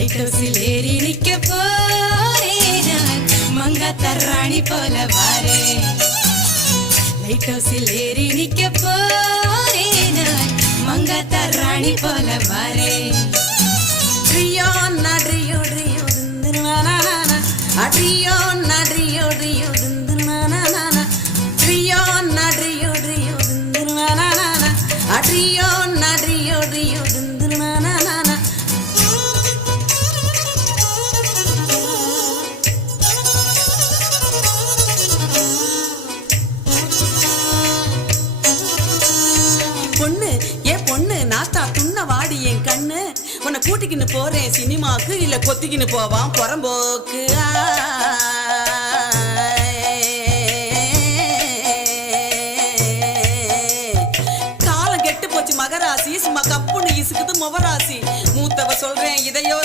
Light ஹவுஸில் ஏறி நிக்க போறேன் நான் மங்காத்தா ராணி போல வாரேன். லைட் ஹவுஸில் ஏறி நிக்க போறேன் நான் மங்காத்தா ராணி போல வாரேன். ட்ரியோ நட்ரியோ ட்ரியோ திந்துனானா அட்ரியோ நட்ரியோ ட்ரியோ திந்துனானா ட்ரியோ நட்ரியோ ட்ரியோ திந்துனானா அட்ரியோ நட்ரியோ ட்ரியோ திந்துனானா. பொண்ணு ஏ பொண்ணு நாஸ்டா துண்ண வாடி என் கண்ணு உன்னை கூட்டிக்கின்னு போறேன் சினிமாக்கு இல்ல கொத்திக்கின்னு போவான் புறம்போக்கு. காலம் கெட்டு போச்சு மகராசி சும்மா கப்புன்னு இசுக்குது முவராசி மூத்தவ சொல்றேன் இதையோ